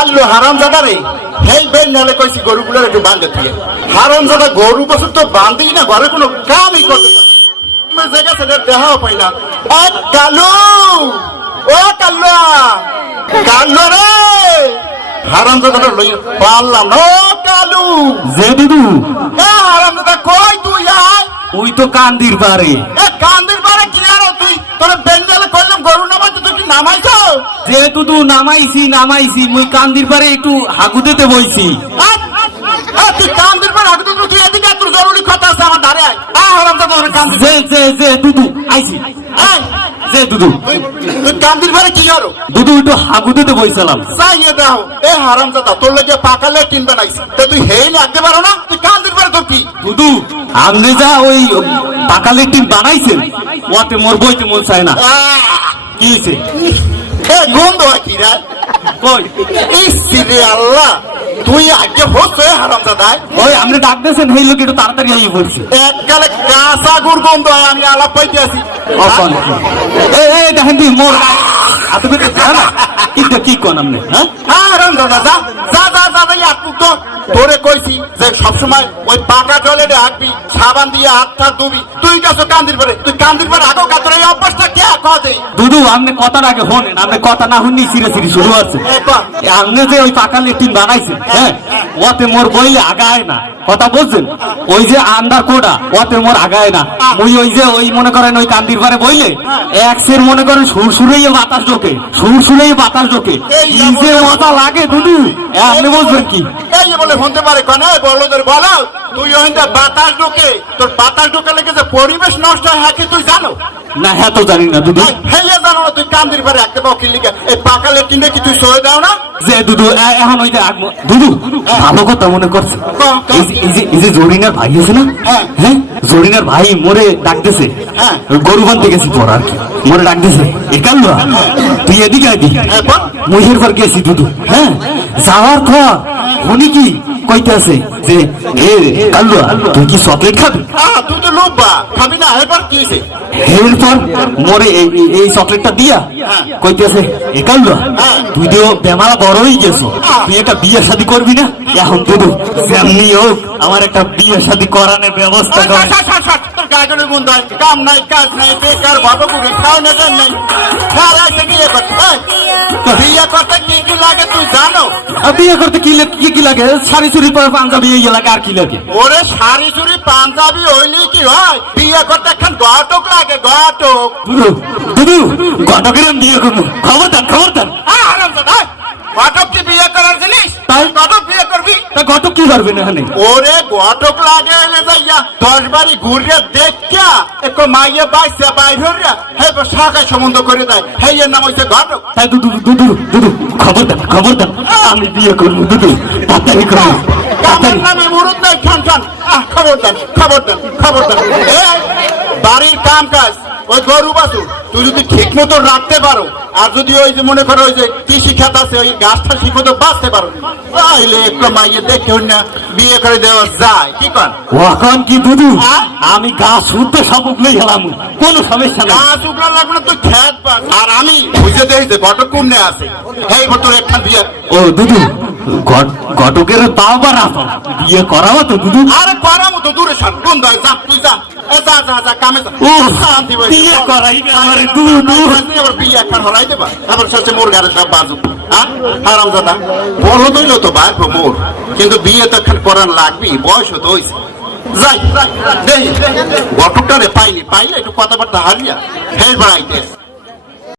কাল্লো হারাম জাদা রে হেই বেন নালে কইছি গরুগুলোর একটু বান্ধে তুই হারাম জাদা গরু বছর তো বান্ধেই না ঘরে কোনো কামই করতে জায়গা সেটা দেখাও পাই না। এ কালু! ও কাল্লু! কাল্লু রে! লই পারলাম ও কালু! যে দুদু? এ হারাম জাদা কই তুই আয়? ওই তো কান্দির পারে। এ কান্দির পারে কি আর তুই? তোর বেঞ্জালে করলাম গরু নামাই তুই কি নামাইছো? যে দুদু নামাইছি নামাইছি মুই কান্দির পারে একটু বইছি। তুই কান্দির পারে তুই এদিকে তোর জরুরি কথা আছে আমার ধারে আয়। আয় হারাম জাদা তোর কান্দির যে যে যে দুদু আইছি। আয়। যে দুদু। তুই তুই কান্দির পারে কি করো? দুদু একটু হাগুতেতে বইছিলাম। চাইয়ে দাও এ হারাম জাদা তোর লাগে পাকালে কিনবে নাইছি তো তুই হেই লাগতে পারো না? তুই কান্দির পারে তোর কি? দুদু আপনি যা ওই পাকালের টিম বানাইছেন ওতে মোর বইতে মন চায় না। কি হয়েছে গন্ধ আল্লাহ তুই আগে হচ্ছে হারাম জাদায় ওই আপনি ডাক দিয়েছেন হেই লোক একটু তাড়াতাড়ি আইয়ে পড়ছে। এককালে কাঁচা গুড় গন্ধ হয় আমি আলাপ পাইতে আছি এই এই দেখেন তুই মোর আতে বেতে না? কিন্তু কি কোন আপনি হ্যাঁ? হ্যাঁ রঞ্জনা যা যা যা যা যা আপু তো তোরে কইছি যে সবসময় ওই পাকা জলে হাঁটবি সাবান দিয়ে হাত টাত ধুবি। তুই গেছো কান্দির পরে তুই কান্দির পরে আগো কাতরে এই অভ্যাসটা কে দুদু আপনি কথার আগে হনেন আপনি কথা না শুননি সিরে সিরি শুরু আছে আপনি যে ওই পাকা লেটিন বানাইছেন হ্যাঁ ওতে মোর বইলে আগায় না। কথা বলছেন? ওই যে আন্দার কোডা ওতে মোর আগায় না। ওই ওই যে ওই মনে করেন ওই কান্দির পারে বইলে এক সের মনে করেন সুর সুরেই বাতাস ঢোকে সুর সুরেই বাতাস ঢোকে। কি যে মজা লাগে দুদু। এ, আপনি বলছেন কি? বলে শুনতে পারে কনে বলদের বলো তুই ওইটা বাতাস ঢোকে তোর বাতাস ঢোকে লেগে যে পরিবেশ নষ্ট হয় হ্যাঁ তুই জানো? না হ্যাঁ তো জানি না দুদু। হেলে জানো না তুই কান্দির পরে একটা পাও কিনলিকে এই পাকা লেটিনে কি তুই সয়ে দাও না? যে দুদু এ- এখন ওই যে দুদু ভালো কথা মনে করছে ক- ক- এই যে- এই যে এই যে জরিনার ভাই আছে না? হ্যাঁ। হ্যাঁ? জরিনার ভাই মোরে ডাকতেছে। গরু বানতে গেছি তোর আর কি। মোরে ডাকতেছে। এ কাল্লু তুই এদিকে বল। মহির পর গেছি দুদু। হ্যাঁ? যাওয়ার পর উনি কি কইতে আছে যে হে কাল্লু তুই কি চকলেট খাবি? আহ, তুই তো লোকবা খাবি না এবার কি হয়েছে এরপর মোরে এই- চকলেটটা দিয়া। কইতেছে এ কাল্লু তুই তো বেমারা বড় হয়ে গেছো। তুই একটা বিয়ে শাদি করবি না? এখন তুই যেমনি হোক আমার একটা বিয়ে শাদি করানোর ব্যবস্থা কর। গাজনের গুণ দেয় কাম নাই কাজ নাই বেকার ভালো করে খাও না দেন নাই সারা এসে বিয়ে করতে এই, তো বিয়ে করতে কি কি লাগে তুই জানো আর বিয়ে করতে কি লে- কি কি লাগে শাড়ি চুরি পরে পাঞ্জাবি এই লাগে আর কি লাগে ওরে শাড়ি চুরি পাঞ্জাবি হইলি কি হয় বিয়ে করতে এখন গটক লাগে গটক দুদু দুদু গটকের আমি বিয়ে করব খবর দেন খবর দেন আহ, হারামজাদা, গটক কি বিয়ে করার জিনিস তাই? গটক গটক কি করবেন এখানে? ওরে গটক লাগে এনে যাইয়া দশ বাড়ি ঘুরিয়া দেখা একটু মাইয়ে বাইসে বাইর হইয়া হে শাখায় সম্বন্ধ করে দেয়। হে এর নাম হইছে ঘটক। তাই দুদু দুদু দুদু খবর দেন খবর দেন আমি বিয়ে করব দুদু তাড়াতাড়ি করব তাড়াতাড়ি নামে মুরুদ নাই খান খান। আহ, খবর দেন খবর দেন খবর দেন বাড়ির কাম কাজ। ওই গরু বাছুর তুই যদি ঠিক মতো রাখতে পারো আর যদি ওই যে মনে করো ওই যে কৃষি খাত আছে ওই গাছটা ঠিক মতো বাঁচতে পারো তাইলে একটু মাইয়ে দেখে না বিয়ে করে দেওয়া যায় কি কন এখন কি দুদু হ্যাঁ? আমি গা শুদ্ধ সবক লই গেলাম কোনো সমস্যা নাই গাছ উগলা লাগবে না খেত পাস আর আমি বুঝে দেই যে ঘটক কুমনে আছে এই বছর একটা বিয়ে ও দুদু ঘট- ঘটকের তাও বা রাখো বিয়ে করাবো তো দুদু আরে করামো তো দূরে সার কোন দয় যা তুই যা যা যা যা কামে যা ও শান্তি। বিয়ে করাইবে আমারে দুদু বিয়ে একবার হলাই দেবা আমার মোর গাড়ি সব বাজু। হ্যাঁ? হারাম দাদা দইল তো বাঘ মোর কিন্তু বিয়ে তো করার লাগবি, বয়স তো হয়েছে যাই দেই। ঘটকটারে পাইনি, পাইলে একটু কথাবার্তা হারিয়া। ফের বেড়াইতে